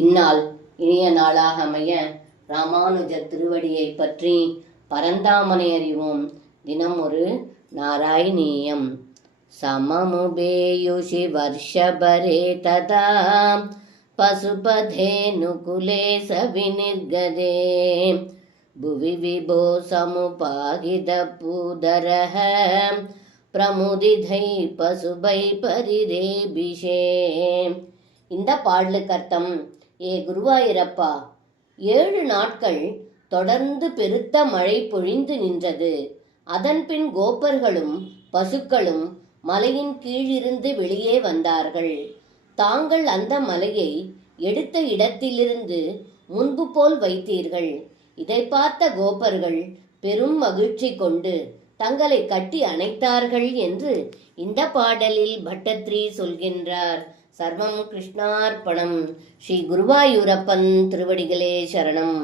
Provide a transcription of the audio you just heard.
இந்நாள் இனிய நாளாக அமைய ராமானுஜர் திருவடியை பற்றி பரந்தாமனை அறிவோம். தினம் ஒரு நாராயணீயம். சமமுபேயுஷி வர்ஷபரே ததா பசுபதே நுகுலே சவிநிர்கதே புவி விபோ சமுபாகித பூதரஹ பிரமுதிதை பசுபை பரிரேபிஷே. இந்த பாடலுக்கு அர்த்தம், ஏ குருவாயூரப்பா, 7 நாட்கள் தொடர்ந்து பெருத்த மழை பொழிந்து நின்றது. அதன்பின் கோப்பர்களும் பசுக்களும் மலையின் கீழிருந்து வெளியே வந்தார்கள். தாங்கள் அந்த மலையை எடுத்த இடத்திலிருந்து முன்பு போல் வைத்தீர்கள். இதை பார்த்த கோப்பர்கள் பெரும் மகிழ்ச்சி கொண்டு தங்களை கட்டி அணைத்தார்கள் என்று இந்த பாடலில் பட்டத்ரி சொல்கின்றார். சர்வம் கிருஷ்ணார்ப்பணம். ஸ்ரீ குருவாயூரப்பன் திருவடிகளே சரணம்.